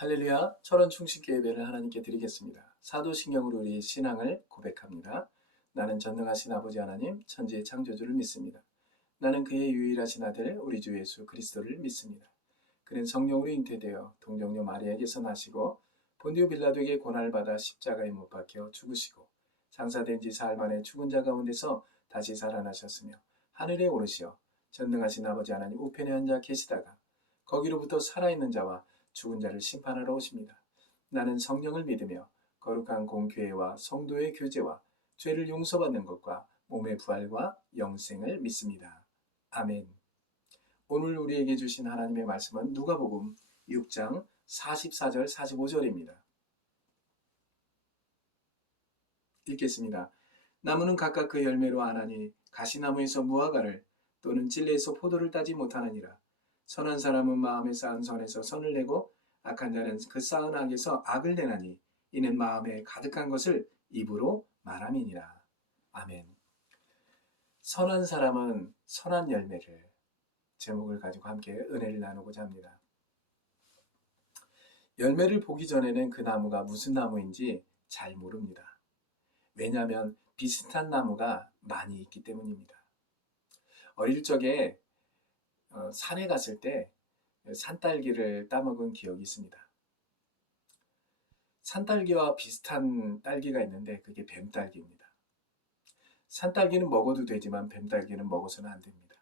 할렐루야, 철원 충식교 예배를 하나님께 드리겠습니다. 사도신경으로 우리의 신앙을 고백합니다. 나는 전능하신 아버지 하나님, 천지의 창조주를 믿습니다. 나는 그의 유일하신 아들, 우리 주 예수 그리스도를 믿습니다. 그는 성령으로 잉태되어 동정녀 마리아에게서 나시고 본디오 빌라도에게 고난을 받아 십자가에 못 박혀 죽으시고 장사된 지 사흘 만에 죽은 자 가운데서 다시 살아나셨으며 하늘에 오르시어 전능하신 아버지 하나님 우편에 앉아 계시다가 거기로부터 살아있는 자와 죽은 자를 심판하러 오십니다. 나는 성령을 믿으며 거룩한 공교회와 성도의 교제와 죄를 용서받는 것과 몸의 부활과 영생을 믿습니다. 아멘. 오늘 우리에게 주신 하나님의 말씀은 누가복음 6장 44절 45절입니다. 읽겠습니다. 나무는 각각 그 열매로 아나니 가시나무에서 무화과를 또는 찔레에서 포도를 따지 못하느니라. 선한 사람은 마음에 쌓은 선에서 선을 내고 악한 자는 그 쌓은 악에서 악을 내나니 이는 마음에 가득한 것을 입으로 말함이니라. 아멘. 선한 사람은 선한 열매를 제목을 가지고 함께 은혜를 나누고자 합니다. 열매를 보기 전에는 그 나무가 무슨 나무인지 잘 모릅니다. 왜냐하면 비슷한 나무가 많이 있기 때문입니다. 어릴 적에 산에 갔을 때 산딸기를 따먹은 기억이 있습니다. 산딸기와 비슷한 딸기가 있는데 그게 뱀딸기입니다. 산딸기는 먹어도 되지만 뱀딸기는 먹어서는 안 됩니다.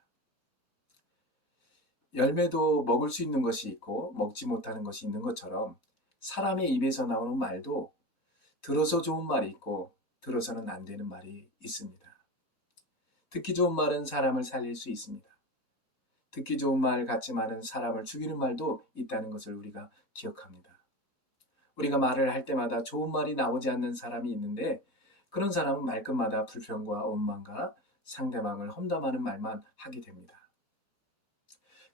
열매도 먹을 수 있는 것이 있고 먹지 못하는 것이 있는 것처럼 사람의 입에서 나오는 말도 들어서 좋은 말이 있고 들어서는 안 되는 말이 있습니다. 듣기 좋은 말은 사람을 살릴 수 있습니다. 듣기 좋은 말 같지만은 사람을 죽이는 말도 있다는 것을 우리가 기억합니다. 우리가 말을 할 때마다 좋은 말이 나오지 않는 사람이 있는데 그런 사람은 말끝마다 불평과 원망과 상대방을 험담하는 말만 하게 됩니다.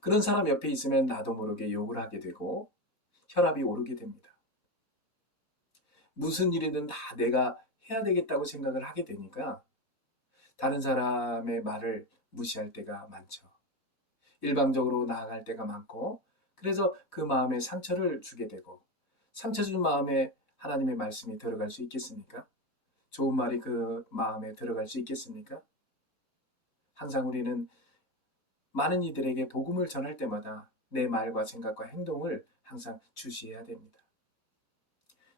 그런 사람 옆에 있으면 나도 모르게 욕을 하게 되고 혈압이 오르게 됩니다. 무슨 일이든 다 내가 해야 되겠다고 생각을 하게 되니까 다른 사람의 말을 무시할 때가 많죠. 일방적으로 나아갈 때가 많고 그래서 그 마음에 상처를 주게 되고 상처 준 마음에 하나님의 말씀이 들어갈 수 있겠습니까? 좋은 말이 그 마음에 들어갈 수 있겠습니까? 항상 우리는 많은 이들에게 복음을 전할 때마다 내 말과 생각과 행동을 항상 주시해야 됩니다.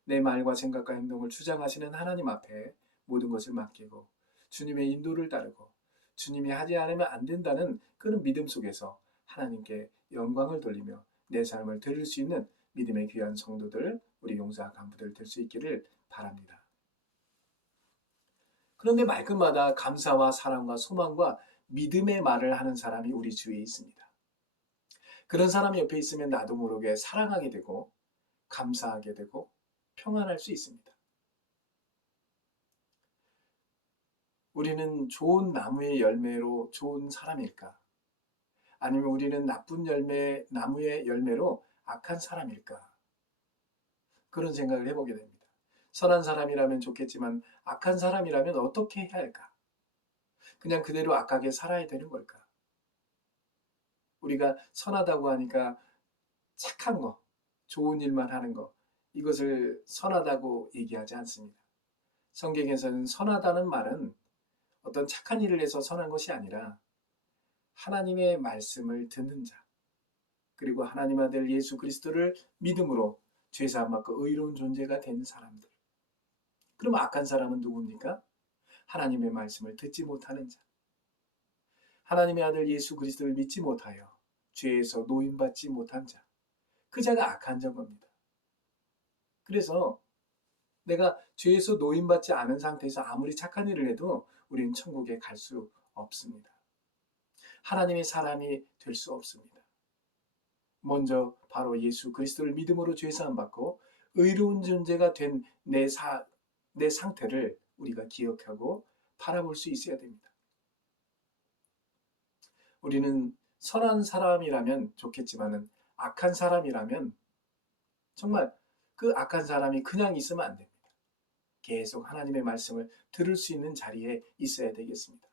내 말과 생각과 행동을 주장하시는 하나님 앞에 모든 것을 맡기고 주님의 인도를 따르고 주님이 하지 않으면 안 된다는 그런 믿음 속에서 하나님께 영광을 돌리며 내 삶을 드릴 수 있는 믿음의 귀한 성도들, 우리 용사 간부들 될 수 있기를 바랍니다. 그런데 말끝마다 감사와 사랑과 소망과 믿음의 말을 하는 사람이 우리 주위에 있습니다. 그런 사람 옆에 있으면 나도 모르게 사랑하게 되고 감사하게 되고 평안할 수 있습니다. 우리는 좋은 나무의 열매로 좋은 사람일까? 아니면 우리는 나쁜 나무의 열매로 악한 사람일까? 그런 생각을 해보게 됩니다. 선한 사람이라면 좋겠지만 악한 사람이라면 어떻게 해야 할까? 그냥 그대로 악하게 살아야 되는 걸까? 우리가 선하다고 하니까 착한 거, 좋은 일만 하는 거, 이것을 선하다고 얘기하지 않습니다. 성경에서는 선하다는 말은 어떤 착한 일을 해서 선한 것이 아니라 하나님의 말씀을 듣는 자, 그리고 하나님 아들 예수 그리스도를 믿음으로 죄사함 받고 의로운 존재가 된 사람들. 그럼 악한 사람은 누굽니까? 하나님의 말씀을 듣지 못하는 자. 하나님의 아들 예수 그리스도를 믿지 못하여 죄에서 노임받지 못한 자. 그 자가 악한 자입니다. 그래서 내가 죄에서 노임받지 않은 상태에서 아무리 착한 일을 해도 우리는 천국에 갈 수 없습니다. 하나님의 사람이 될 수 없습니다. 먼저 바로 예수 그리스도를 믿음으로 죄사함 받고 의로운 존재가 된 내 상태를 우리가 기억하고 바라볼 수 있어야 됩니다. 우리는 선한 사람이라면 좋겠지만은 악한 사람이라면 정말 그 악한 사람이 그냥 있으면 안 됩니다. 계속 하나님의 말씀을 들을 수 있는 자리에 있어야 되겠습니다.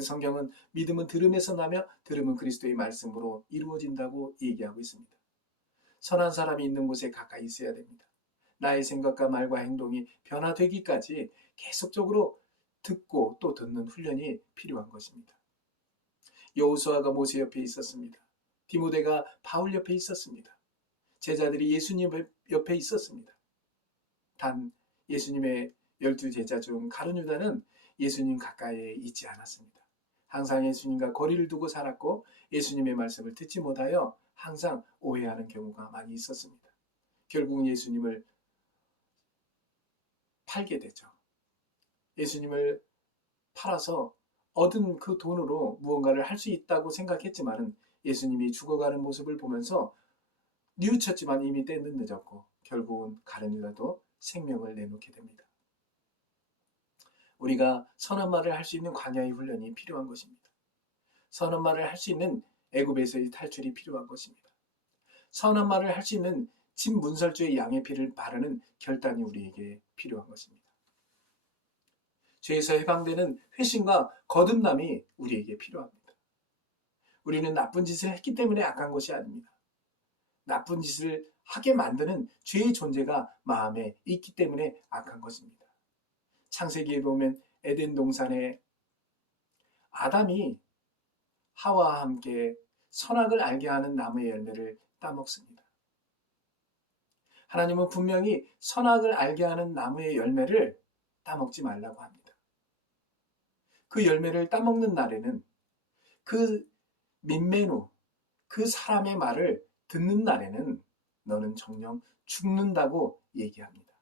성경은 믿음은 들음에서 나며 들음은 그리스도의 말씀으로 이루어진다고 얘기하고 있습니다. 선한 사람이 있는 곳에 가까이 있어야 됩니다. 나의 생각과 말과 행동이 변화되기까지 계속적으로 듣고 또 듣는 훈련이 필요한 것입니다. 여호수아가 모세 옆에 있었습니다. 디모데가 바울 옆에 있었습니다. 제자들이 예수님 옆에 있었습니다. 단 예수님의 12제자 중 가룟 유다는 예수님 가까이에 있지 않았습니다. 항상 예수님과 거리를 두고 살았고 예수님의 말씀을 듣지 못하여 항상 오해하는 경우가 많이 있었습니다. 결국은 예수님을 팔게 되죠. 예수님을 팔아서 얻은 그 돈으로 무언가를 할 수 있다고 생각했지만 예수님이 죽어가는 모습을 보면서 뉘우쳤지만 이미 때는 늦었고 결국은 가룟 유다도 생명을 내놓게 됩니다. 우리가 선한 말을 할 수 있는 광야의 훈련이 필요한 것입니다. 선한 말을 할 수 있는 애굽에서의 탈출이 필요한 것입니다. 선한 말을 할 수 있는 진문설주의 양의 피를 바르는 결단이 우리에게 필요한 것입니다. 죄에서 해방되는 회심과 거듭남이 우리에게 필요합니다. 우리는 나쁜 짓을 했기 때문에 악한 것이 아닙니다. 나쁜 짓을 하게 만드는 죄의 존재가 마음에 있기 때문에 악한 것입니다. 창세기에 보면 에덴 동산에 아담이 하와와 함께 선악을 알게 하는 나무의 열매를 따먹습니다. 하나님은 분명히 선악을 알게 하는 나무의 열매를 따먹지 말라고 합니다. 그 열매를 따먹는 날에는 그 민매누, 그 사람의 말을 듣는 날에는 너는 정녕 죽는다고 얘기합니다.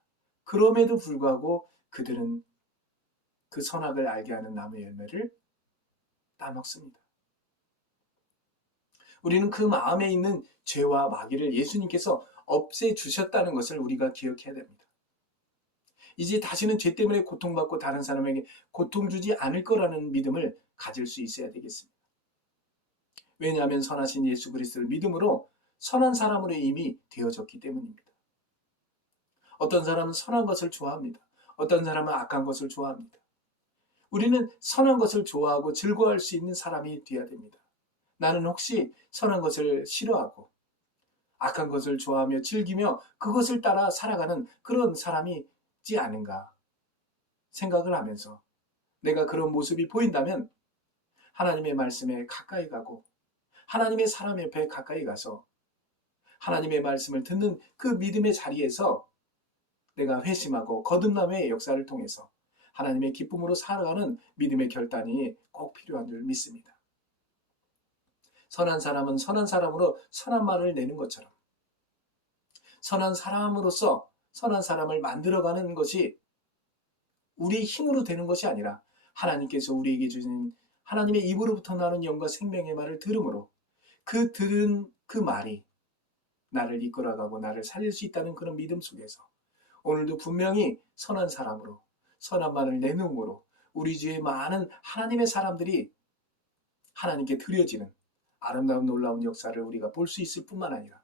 그럼에도 불구하고 그들은 그 선악을 알게 하는 나무의 열매를 따먹습니다. 우리는 그 마음에 있는 죄와 마귀를 예수님께서 없애주셨다는 것을 우리가 기억해야 됩니다. 이제 다시는 죄 때문에 고통받고 다른 사람에게 고통 주지 않을 거라는 믿음을 가질 수 있어야 되겠습니다. 왜냐하면 선하신 예수 그리스도를 믿음으로 선한 사람으로 이미 되어졌기 때문입니다. 어떤 사람은 선한 것을 좋아합니다. 어떤 사람은 악한 것을 좋아합니다. 우리는 선한 것을 좋아하고 즐거워할 수 있는 사람이 되어야 됩니다. 나는 혹시 선한 것을 싫어하고 악한 것을 좋아하며 즐기며 그것을 따라 살아가는 그런 사람이지 않은가 생각을 하면서 내가 그런 모습이 보인다면 하나님의 말씀에 가까이 가고 하나님의 사람 옆에 가까이 가서 하나님의 말씀을 듣는 그 믿음의 자리에서 내가 회심하고 거듭남의 역사를 통해서 하나님의 기쁨으로 살아가는 믿음의 결단이 꼭 필요한 줄 믿습니다. 선한 사람은 선한 사람으로 선한 말을 내는 것처럼 선한 사람으로서 선한 사람을 만들어가는 것이 우리 힘으로 되는 것이 아니라 하나님께서 우리에게 주신 하나님의 입으로부터 나는 영과 생명의 말을 들음으로 그 들은 그 말이 나를 이끌어가고 나를 살릴 수 있다는 그런 믿음 속에서 오늘도 분명히 선한 사람으로 선한 말을 내놓음으로 우리 주위에 많은 하나님의 사람들이 하나님께 드려지는 아름다운 놀라운 역사를 우리가 볼 수 있을 뿐만 아니라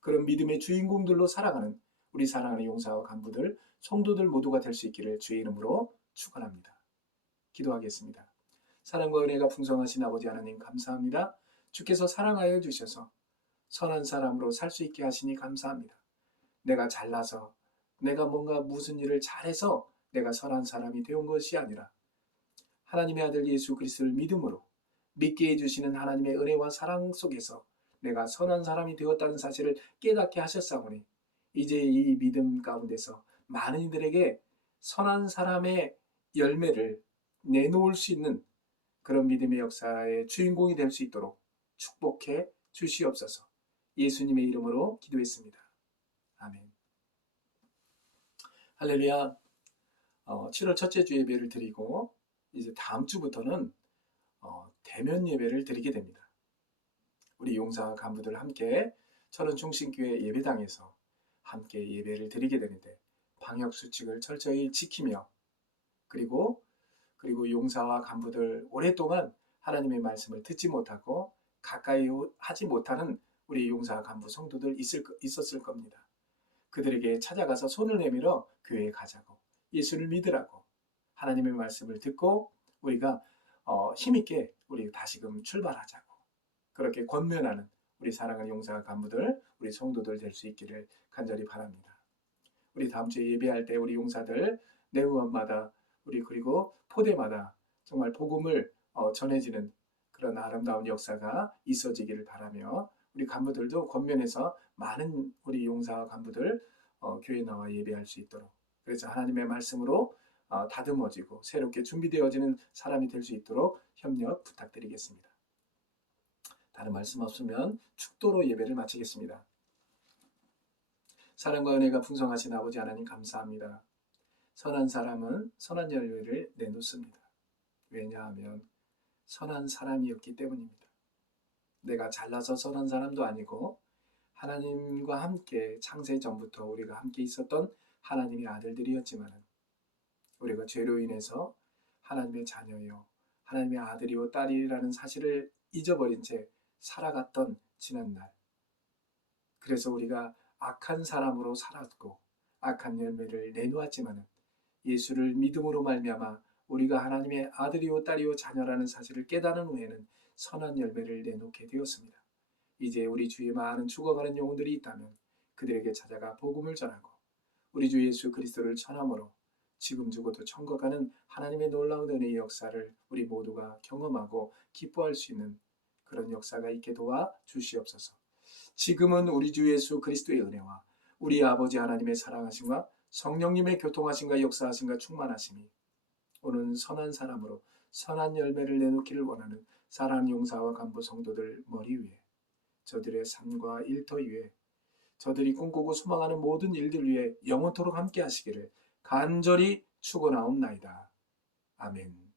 그런 믿음의 주인공들로 살아가는 우리 사랑하는 용사와 간부들, 성도들 모두가 될 수 있기를 주의 이름으로 축원합니다. 기도하겠습니다. 사랑과 은혜가 풍성하신 아버지 하나님 감사합니다. 주께서 사랑하여 주셔서 선한 사람으로 살 수 있게 하시니 감사합니다. 내가 잘나서 내가 뭔가 무슨 일을 잘해서 내가 선한 사람이 되온 것이 아니라 하나님의 아들 예수 그리스도를 믿음으로 믿게 해주시는 하나님의 은혜와 사랑 속에서 내가 선한 사람이 되었다는 사실을 깨닫게 하셨사오니 이제 이 믿음 가운데서 많은 이들에게 선한 사람의 열매를 내놓을 수 있는 그런 믿음의 역사의 주인공이 될 수 있도록 축복해 주시옵소서. 예수님의 이름으로 기도했습니다. 아멘. 할렐루야. 7월 첫째 주 예배를 드리고 이제 다음 주부터는 대면 예배를 드리게 됩니다. 우리 용사 간부들 함께 철원 중심교회 예배당에서 함께 예배를 드리게 되는데 방역 수칙을 철저히 지키며 그리고 용사와 간부들 오랫동안 하나님의 말씀을 듣지 못하고 가까이 하지 못하는 우리 용사 간부 성도들 있었을 겁니다. 그들에게 찾아가서 손을 내밀어 교회에 가자고 예수를 믿으라고 하나님의 말씀을 듣고 우리가 힘있게 우리 다시금 출발하자고 그렇게 권면하는 우리 사랑하는 용사 간부들 우리 성도들 될 수 있기를 간절히 바랍니다. 우리 다음 주에 예배할 때 우리 용사들 내후원마다 우리 그리고 포대마다 정말 복음을 전해지는 그런 아름다운 역사가 있어지기를 바라며 우리 간부들도 권면해서 많은 우리 용사와 간부들 교회 나와 예배할 수 있도록 그래서 하나님의 말씀으로 다듬어지고 새롭게 준비되어지는 사람이 될 수 있도록 협력 부탁드리겠습니다. 다른 말씀 없으면 축도로 예배를 마치겠습니다. 사랑과 은혜가 풍성하신 아버지 하나님 감사합니다. 선한 사람은 선한 열매를 내놓습니다. 왜냐하면 선한 사람이었기 때문입니다. 내가 잘나서 선한 사람도 아니고 하나님과 함께 창세 전부터 우리가 함께 있었던 하나님의 아들들이었지만 우리가 죄로 인해서 하나님의 자녀요 하나님의 아들이요 딸이라는 사실을 잊어버린 채 살아갔던 지난날 그래서 우리가 악한 사람으로 살았고 악한 열매를 내놓았지만 예수를 믿음으로 말미암아 우리가 하나님의 아들이요 딸이요 자녀라는 사실을 깨달은 후에는 선한 열매를 내놓게 되었습니다. 이제 우리 주위에 많은 죽어가는 영혼들이 있다면 그들에게 찾아가 복음을 전하고 우리 주 예수 그리스도를 전함으로 지금 죽어도 천국 가는 하나님의 놀라운 은혜의 역사를 우리 모두가 경험하고 기뻐할 수 있는 그런 역사가 있게 도와 주시옵소서. 지금은 우리 주 예수 그리스도의 은혜와 우리 아버지 하나님의 사랑하심과 성령님의 교통하심과 역사하심과 충만하심이 오는 선한 사람으로 선한 열매를 내놓기를 원하는 사랑하는 용사와 간부 성도들 머리 위에 저들의 삶과 일터 위에 저들이 꿈꾸고 소망하는 모든 일들 위에 영원토록 함께 하시기를 간절히 축원하옵나이다. 아멘.